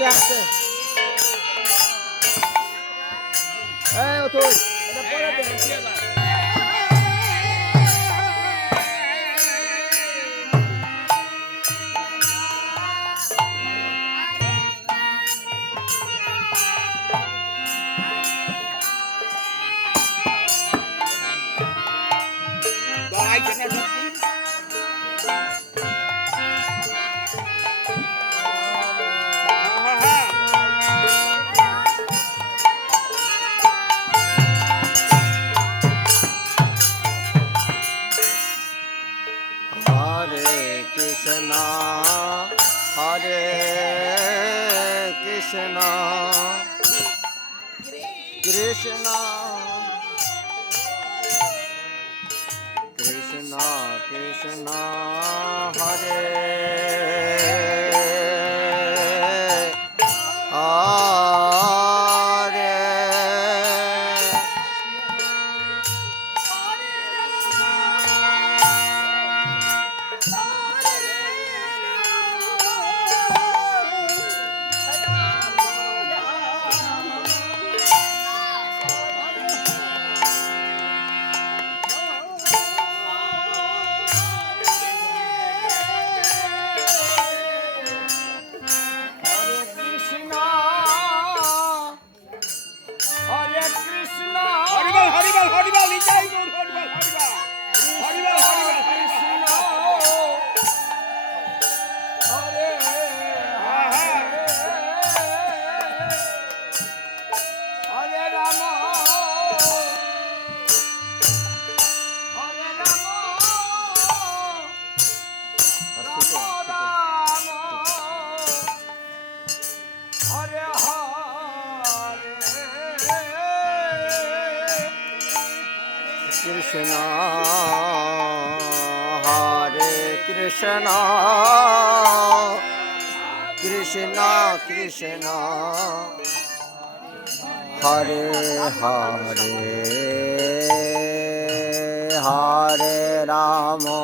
Krishna Krishna Krishna Hare Krishna Hare Krishna Krishna Krishna Hare Hare Hare Rama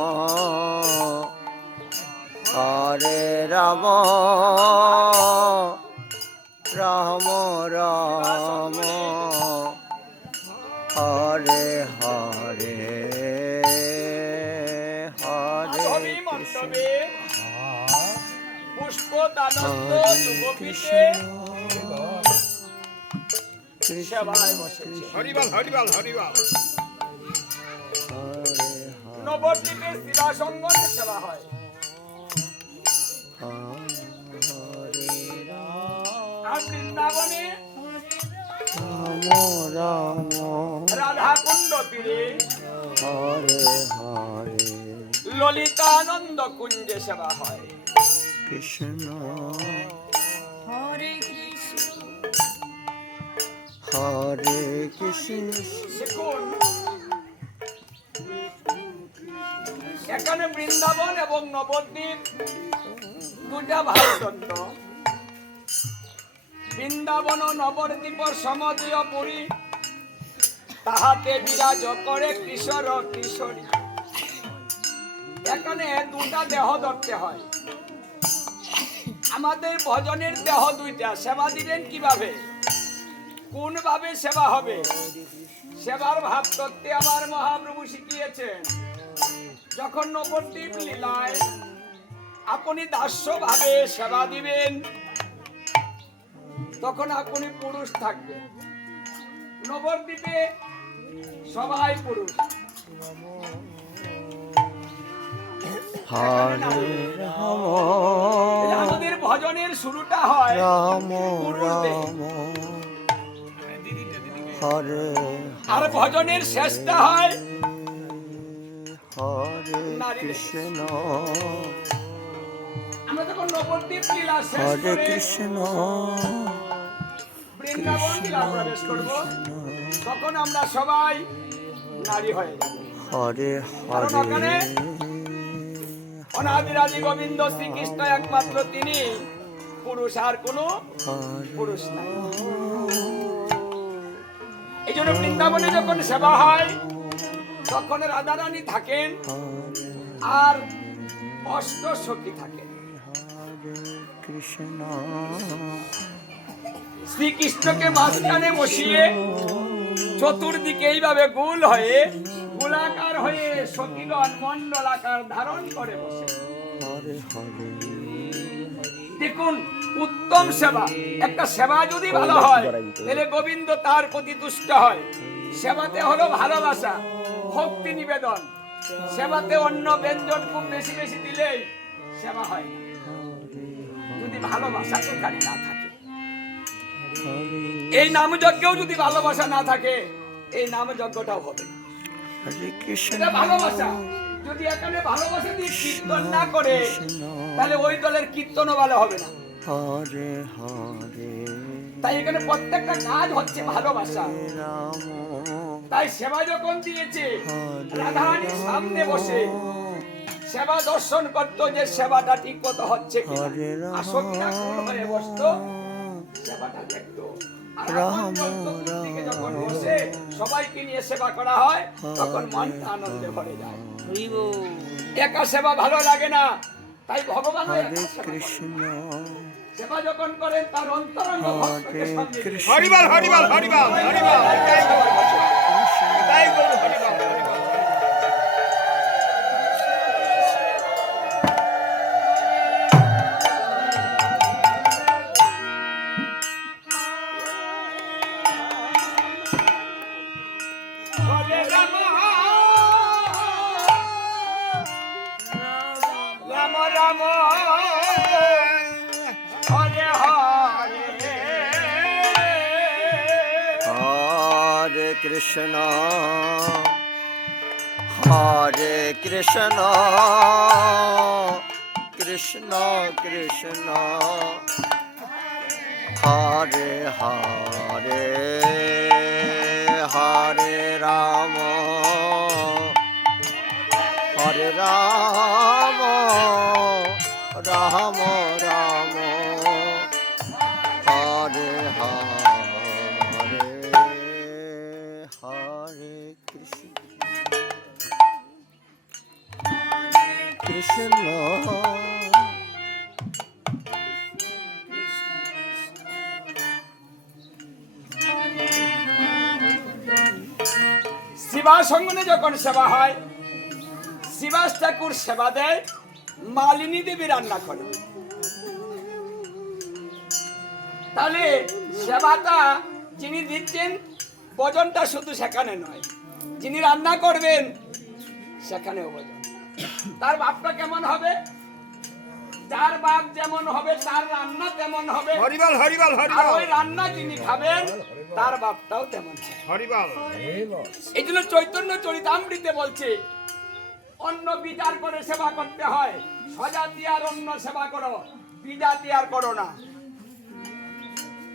Hare Rama Rama Rama Hare Hare Hare Krishna হরিবল হরিবল হরিবল নবদ্বীপে শিবা সঙ্গমে সেবা হয়। আর বৃন্দাবনে রাধা কুণ্ড তীরে ললিতানন্দ কুঞ্জে সেবা হয়। কৃষ্ণ হরে কৃষ্ণ হরে কৃষ্ণ। এখানে বৃন্দাবন এবং নবদ্বীপ দুটা ভারতন্ত্র। বৃন্দাবন ও নবদ্বীপ সমদীয় পুরী, তাহাতে বিরাজ করে কিশোর কিশোরী। এখানে দুটা দেহ ধরতে হয়। আমাদের ভজনের দেহ দুইটা। সেবা দিবেন কিভাবে, কোন ভাবে সেবা হবে, সেবার ভাব তত্ত্বে আমার মহাপ্রভু শিখিয়েছেন। যখন নবদ্বীপ লীলায় আপনি দাস্য ভাবে সেবা দিবেন, তখন আপনি পুরুষ থাকবেন। নবদ্বীপে সবাই পুরুষ। আমাদের ভজনের শুরুটা হয় আর ভজনের শেষটা হয় কৃষ্ণ। আমরা যখন নবদ্বীপ লীলা শেষ করে বৃন্দাবন লীলা প্রবেশ করব, তখন আমরা সবাই নারী হয়ে যাব। কারণ ওখানে অনাদিরাদি গোবিন্দ শ্রীকৃষ্ণ একমাত্র তিনি পুরুষ, আর কোনো পুরুষ নাই। এই জন্য বৃন্দাবনে যখন সেবা হয় তখন রাধারানী থাকেন আর অষ্ট সখী থাকেন। কৃষ্ণ শ্রীকৃষ্ণকে মাঝখানে বসিয়ে চতুর্দিকে এইভাবে গোল হয়ে গোলাকার হয়ে সখীগণ মণ্ডলাকার ধারণ করে বসে। হরে হরে দেখুন উত্তম সেবা, একটা সেবা যদি ভালো হয় তাহলে গোবিন্দ তার প্রতি তুষ্ট হয়। সেবাতে হলো ভালোবাসা, ভক্তি নিবেদন। সেবাতে অন্য ব্যঞ্জন খুব বেশি বেশি দিলেই সেবা হয় না, যদি ভালোবাসা সেখানে না থাকে। এই নামযজ্ঞেও যদি ভালোবাসা না থাকে এই নামযজ্ঞটাও হবে না। হরে কৃষ্ণ এটা ভালোবাসা, যদি এখানে ভালোবাসা দিয়ে কীর্তন না করে তাহলে ওই দলের কীর্তনও ভালো হবে না। হরে হরে তাই এখানে প্রত্যেকটা কাজ হচ্ছে ভালোবাসা। রাম তাই সেবা যখন দিয়েছে রাধারানীর সামনে বসে সেবা দর্শন করতো যে সেবাটা ঠিক মতো হচ্ছে কিনা, আসক্তা কোন হয়ে বসতো সেবাটা দেখতো। আর এখন চতুর্দিকে যখন বসে সবাইকে নিয়ে সেবা করা হয় তখন মনটা আনন্দে ভরে যায়। একা সেবা ভালো লাগে না, তাই ভগবান হরে কৃষ্ণ সেবা যখন করেন তার অন্তরঙ্গ ভক্তকে হরে সঙ্গে নিয়ে। কৃষ্ণ হরিবল হরিবল হরিবল হরিবল তাই বলবো হরিবল হরিবল। হরে রাম রাম রাম হরে হরে হরে কৃষ্ণ হরে কৃষ্ণ কৃষ্ণ কৃষ্ণ হরে হরে হরে রাম হরে রাম রাম রাম হরে হরে হরে কৃষ্ণ কৃষ্ণ শিবা সঙ্গনে যখন সেবা হয় শিবাস ঠাকুর সেবা দেয়, মালিনী দেবী রান্না করে। তাহলে সেবাটা যিনি দিচ্ছেন ভোজনটা শুধু সেখানে নয়, যিনি রান্না করবেন সেখানেও ভোজন। তার বাপটা কেমন হবে, তার বাপ যেমন হবে তার রান্না তেমন হবে, হরিবল হরিবল আর হরিবল ওই রান্না যিনি খাবেন তার বাপটাও তেমন হবে। হরিবল। এই জন্য চৈতন্য চরিতামৃতে বলছে অন্য বিচার করে সেবা করতে হয়, স্বজাতি আর অন্য সেবা করো, বিজাতি আর করো না।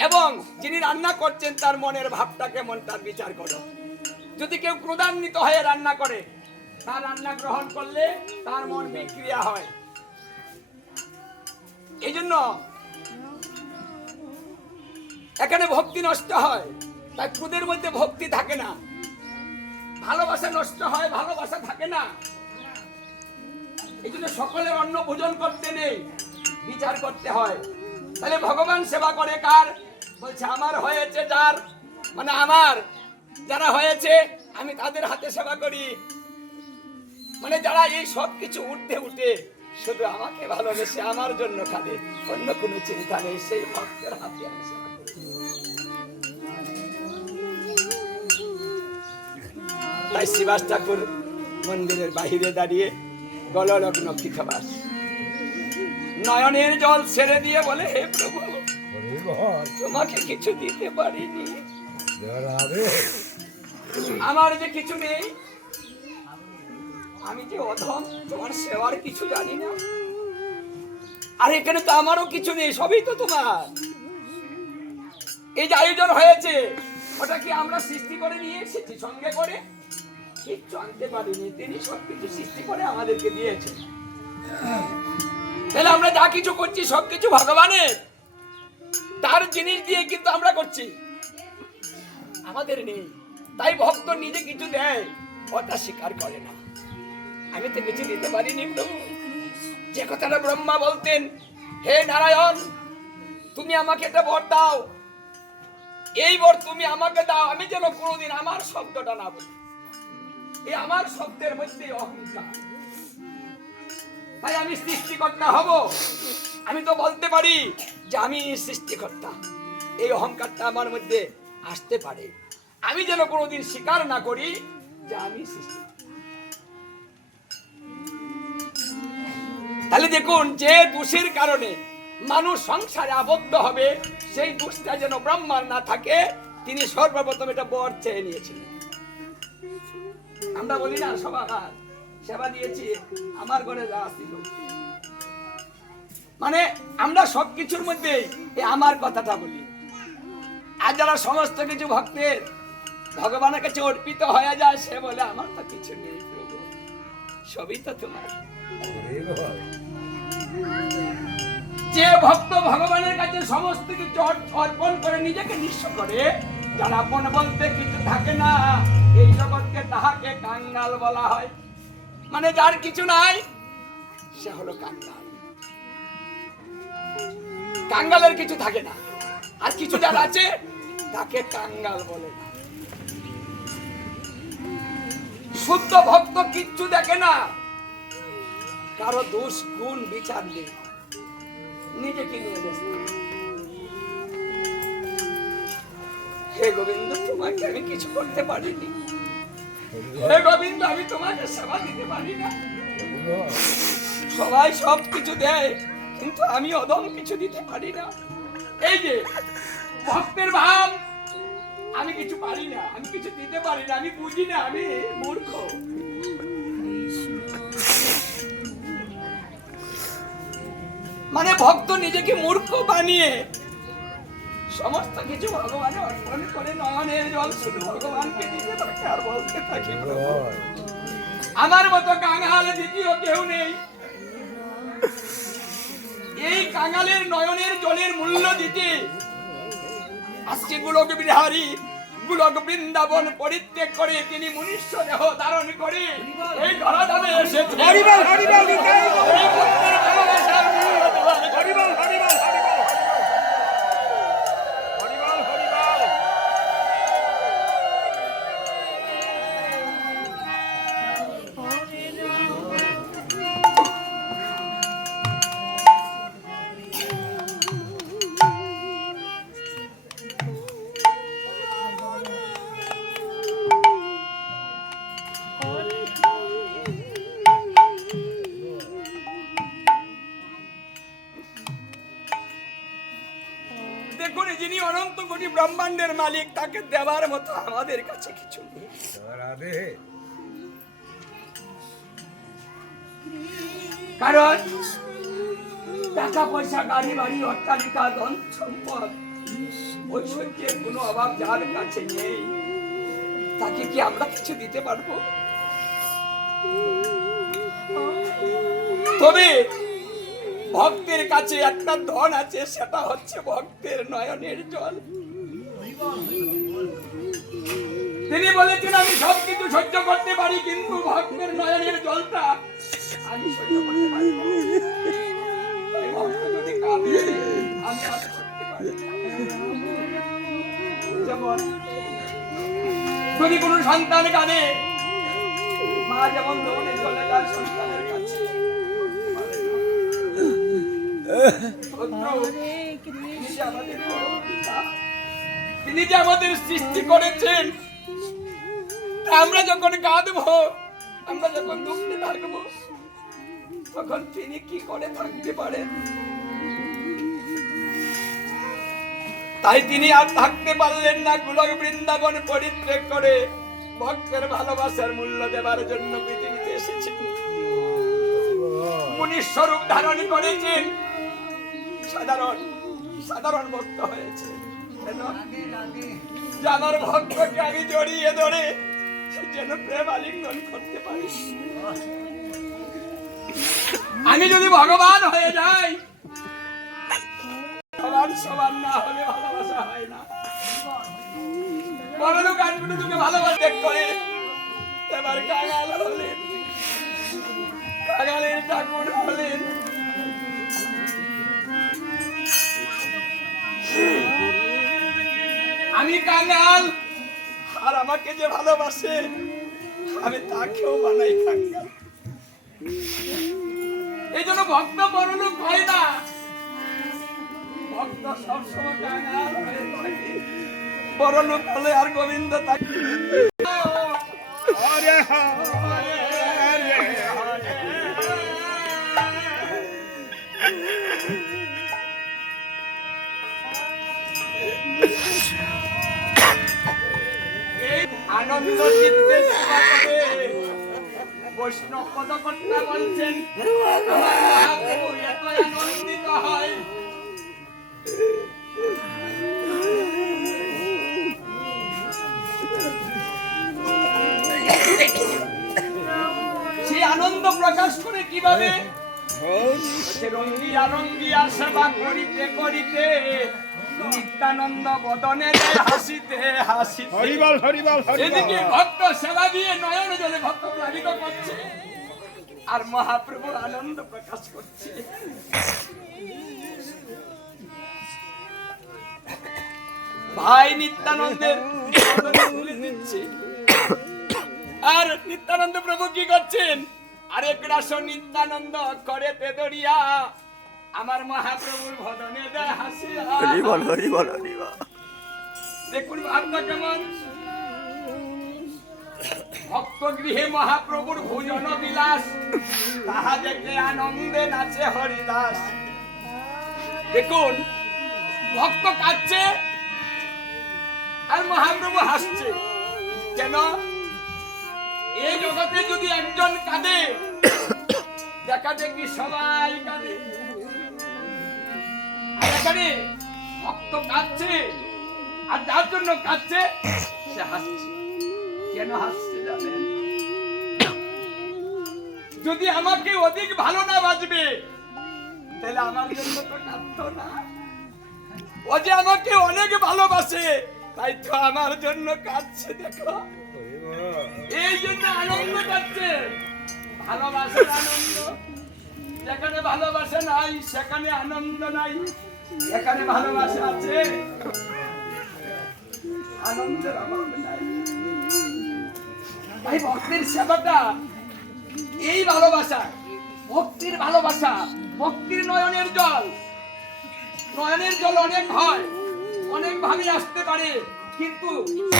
এবং যিনি রান্না করছেন তার মনের ভাবটা কেমন তার বিচার করো। যদি কেউ ক্রোধান্বিত হয়ে রান্না করে তার রান্না গ্রহণ করলে তার মন বিক্রিয়া হয়। এই জন্য এখানে ভক্তি নষ্ট হয়, তাই ক্রোধের মধ্যে ভক্তি থাকে না, ভালোবাসা নষ্ট হয়, ভালোবাসা থাকে না। এই জন্য সকলের অন্ন ভোজন করতে নেই, বিচার করতে হয়। তাহলে ভগবান সেবা করে কার, বলছে আমার হয়েছে যার, মানে আমার যারা হয়েছে আমি তাদের হাতে সেবা করি। মানে যারা এই সব কিছু উঠতে উঠে শুধু আমাকে ভালোবেসে আমার জন্য খাবে, অন্য কোনো চিন্তা নেই, সেই ভক্তের হাতে আমি সেবা করি। তাই শিবাস ঠাকুর মন্দিরের বাহিরে দাঁড়িয়ে গললগ্ন পৃথবাস নয়নের জল ছেড়ে দিয়ে বলে, হে প্রভু তোমাকে কিছু দিতে পারিনি, আমার যে কিছু নেই, আমি যে অধম, তোমার সেবার কিছু জানি না। আর এখানে তো আমারও কিছু নেই, সবই তো তোমার। এই যে আয়োজন হয়েছে ওটা কি আমরা সৃষ্টি করে নিয়ে এসেছি সঙ্গে করে? কিচ্ছু আনতে পারিনি, তিনি সবকিছু সৃষ্টি করে আমাদেরকে দিয়েছেন। তাহলে আমরা যা কিছু করছি সবকিছু ভগবানের, তার জিনিস দিয়ে কিন্তু আমরা করছি, আমাদের নেই। তাই ভক্ত নিজে কিছু দেয় ওটা স্বীকার করে না, আমি তো কিছু দিতে পারিনি প্রভু। যে কথাটা ব্রহ্মা বলতেন হে নারায়ণ, তুমি আমাকে একটা বর দাও, এই বর তুমি আমাকে দাও, আমি যেন কোনোদিন আমার শব্দটা না বলি। এই আমার শব্দের মধ্যে অহংকার, তাই আমি সৃষ্টিকর্তা হব, আমি তো বলতে পারি যে আমি সৃষ্টিকর্তা, এই অহংকারটা আমার মধ্যে আসতে পারে, আমি যেন কোনোদিন স্বীকার না করি যে আমি সৃষ্টিকর্তা। তাহলে দেখুন, যে দোষের কারণে মানুষ সংসারে আবদ্ধ হবে, সেই দোষটা যেন ব্রহ্মার না থাকে, তিনি সর্বপ্রথম এটা বর চেয়ে নিয়েছিলেন। আমরা বলি না সবাই সেবা দিয়েছি, আমার ঘরে যা ছিল, মানে আমরা সবকিছুর মধ্যে আমার কথাটা বলি। আর যারা সমস্ত কিছু ভক্তের ভগবানের কাছে অর্পিত হয়ে যায়, সে বলে আমার তো কিছু নেই প্রভু, সবই তো তোমার। যে ভক্ত ভগবানের কাছে সমস্ত কিছু অর্পণ করে নিজেকে নিঃস্ব করে, যার আপন বলতে কিছু থাকে না, এই জগৎকে তাহাকে কাঙ্গাল বলা হয়। মানে যার কিছু নাই সে হলো কাঙ্গাল। কাঙ্গালের কিছু থাকে না, আর কিছু যার আছে তাকে কাঙ্গাল বলে না। শুদ্ধ ভক্ত কিচ্ছু দেখে না, কারো দোষ গুণ বিচার নেই, নিজেকে নিয়ে ব্যস্ত। হে গোবিন্দ, তোমাকে আমি কিছু করতে পারিনি, হে গোবিন্দ আমি তোমাকে সেবা দিতে পারি না। সবাই সব কিছু দেয়, কিন্তু আমি অদম কিছু দিতে পারি না। এই যে ভক্তের ভাব, আমি কিছু পারি না, আমি কিছু দিতে পারি না, আমি বুঝি না, আমি মূর্খ। মানে ভক্ত নিজেকে মূর্খ বানিয়ে সমস্ত কিছু ভগবানে অর্পণ করে, নয়নের জল শুধু ভগবানকে দিতে থাকে আর বলতে থাকে আমার মতো কাঙাল দ্বিতীয় কেউ নেই। এই কাঙালের নয়নের জলের মূল্য দিতে আজকে গোলক বিহারী গোলক বৃন্দাবন পরিত্যাগ করে তিনি মনুষ্য দেহ ধারণ করে এই ধরাধামে এসেছেন। হরিবল হরিবল নিতাই হরিবল হরিবল হরিবল হরিবল হরিবল। দেখুন, যিনি অনন্ত কোটি ব্রহ্মাণ্ডের মালিক, তাকে দেওয়ার মতো আমাদের কাছে কিছু নেই। কারণ টাকা পয়সা, গাড়ি বাড়ি, অট্টালিকা, ধন সম্পদ, ঐশ্বর্যের কোনো অভাব যার কাছে নেই, তাকে কি আমরা কিছু দিতে পারবো? তবে ভক্তের কাছে একটা ধন আছে, সেটা হচ্ছে ভক্তের নয়নের জল। তিনি বলেছেন আমি সবকিছু সহ্য করতে পারি, কিন্তু ভক্তের নয়নের জলটা আমি সহ্য করতে পারি না। এই ভক্ত যদি কাঁদে, আমি আর করতে পারি না। যেমন যদি কোনো সন্তান কাঁদে, মা যেমন দৌড়ে চলে যায় সন্তানের কাছে, তিনি যে আমাদের সৃষ্টি করেছেন, আমরা যখন কাঁদবো, আমরা যখন দুঃখে থাকবো, তখন তিনি কি করে থাকতে পারেন? তাই তিনি আর থাকতে পারলেন না, গোলক বৃন্দাবন পরিত্যাগ করে ভক্তের ভালোবাসার মূল্য দেবার জন্য পৃথিবীতে এসেছেন। মনুষ্যরূপ ধারণ করেছেন, সাধারণ ভক্ত হয়েছে যে আমার ভক্তকে আমি জড়িয়ে ধরে যেন প্রেম আলিঙ্গন করতে পারি। আমি যদি ভগবান হয়ে যাই, সমান না হলে ভালোবাসা হয় না। বড় লোক আনগুলো তোকে ভালোবাসা করে, এবার কাঙাল হলেন, কাঙালের ঠাকুর হলেন। আমি কাঙাল, আর আমাকে যে ভালোবাসে আমি তাকেও বানাই কাঙাল। এই জন্য ভক্ত বড়লোক হয় না, ভক্ত সবসময় কাঙাল হয়ে থাকে। বড়লোক হলে আর গোবিন্দ থাকে। হরে হরে এই আনন্দ চিত্তে সেবা করে বৈষ্ণব পদকর্তা বলছেন, আমার মহাপ্রভু এত আনন্দিত হয়। সেই আনন্দ প্রকাশ করে কিভাবে? রঙ্গিয়া রঙ্গিয়া সেবা করিতে করিতে নিত্যানন্দ বদনে দেয় হাসিতে হাসিতে। হরিবল হরিবল এদিকে হরিবল। ভক্ত সেবা দিয়ে নয়ন জলে ভক্ত প্লাবিত করছে, আর মহাপ্রভু আনন্দ প্রকাশ করছে। ভাই নিত্যানন্দের বদনে তুলে দিচ্ছে, আর নিত্যানন্দ প্রভু কি করছেন? আরেক রাস নিত্যানন্দ করে তেদরিয়া আমার মহাপ্রভুর ভদনে দেয় হাসিয়া। হরি বল হরি বল হরি বল। দেখুন ভাবনা কেমন। ভক্ত গৃহে মহাপ্রভুর ভোজন বিলাস, তাহা দেখে আনন্দে নাচে হরিদাস। দেখুন ভক্ত কাঁদছে আর মহাপ্রভু হাসছে। কেন? এই জগতে যদি একজন কাঁদে, দেখা দেখি সবাই কাঁদে। আর এখানে ভক্ত কাঁদছে, আর যার জন্য কাঁদছে সে হাসছে। কেন হাসছে জানেন? যদি আমাকে অধিক ভালো না বাজবে তাহলে আমার জন্য তো কাঁদতো না। ও যে আমাকে অনেক ভালোবাসে তাই তো আমার জন্য কাঁদছে। দেখো এই জন্য আনন্দ কাটছে, ভালোবাসার আনন্দ। যেখানে ভালোবাসা নাই সেখানে আনন্দ নাই, এখানে ভালোবাসা আছে আনন্দের অভাব নাই। তাই ভক্তের সেবাটা এই ভালোবাসা, ভক্তির ভালোবাসা, ভক্তির নয়নের জল। নয়নের জল অনেক হয়, অনেক ভাবে আসতে পারে, কিন্তু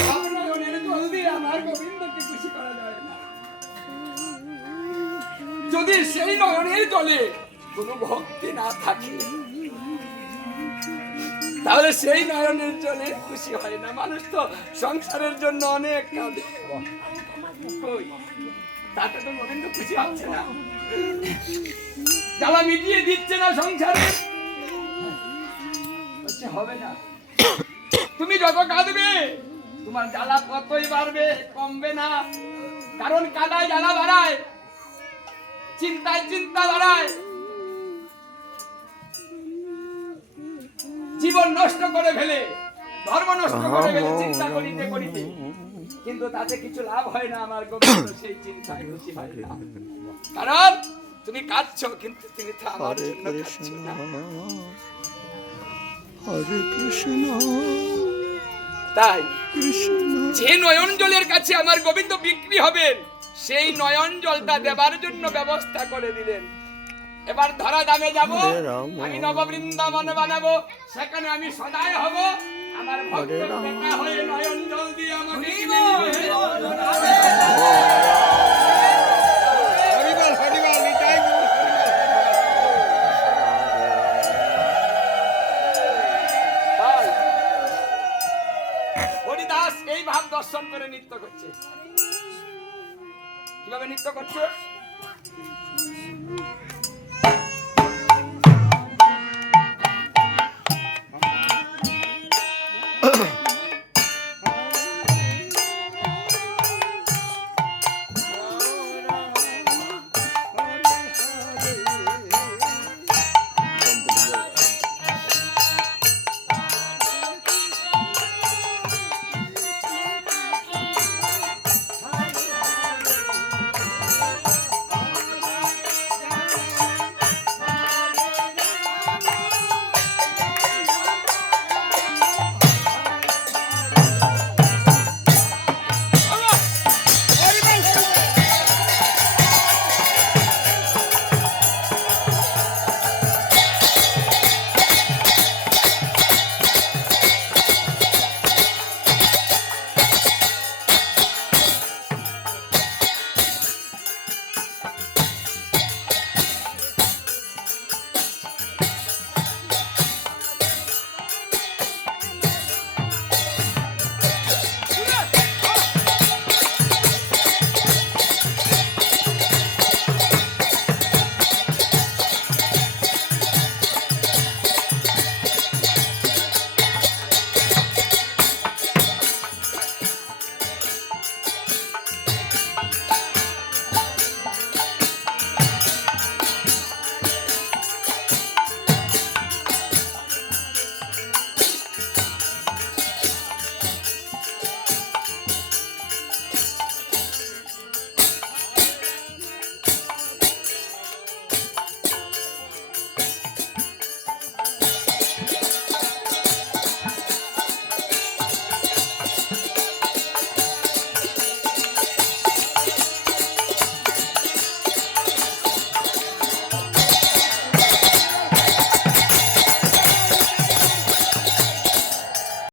সব নয়নের জল দিয়ে আমার গোবিন্দকে খুশি করা যায় না। যদি সেই নয়নের জলে কোনো ভক্তি না থাকে তাহলে সেই নয়নের জলে খুশি হয় না। মানুষ তো সংসারের জন্য অনেক কাঁদে, কই তাতে তো গোবিন্দ খুশি হচ্ছে না, জ্বালা মিটিয়ে দিচ্ছে না সংসারে, হবে না। তুমি যত কাঁদবে তোমার জ্বালা কতই বাড়বে, কমবে না। কারণ কাদায় জ্বালা বাড়ায়, চিন্তায় চিন্তা বাড়ায়, জীবন নষ্ট করে ফেলে, ধর্ম নষ্ট করে ফেলে চিন্তা করিতে করিতে। কিন্তু তাতে কিছু লাভ হয় না। আমার গোবিন্দ সেই চিন্তায় খুশি হয় না। কারণ তুমি কাঁদছো, কিন্তু তুমি তো আমার হরে জন্য কাঁদছো কৃষ্ণ না। হরে কৃষ্ণ তাই কৃষ্ণ যে নয়ন জলের কাছে আমার গোবিন্দ বিক্রি হবেন, সেই নয়ন জলটা দেবার জন্য ব্যবস্থা করে দিলেন। এবার ধরা দামে যাব, আমি নববৃন্দাবন বানাবো, সেখানে আমি সদাই হব। আমার ভক্ত দেখা হয়ে নয়ন জল দিয়ে আমাকে হরিবল হরিবল নিতাই গৌর হরিবল। হরিদাস এই ভাব দর্শন করে নৃত্য করছে। কিভাবে নৃত্য করছে?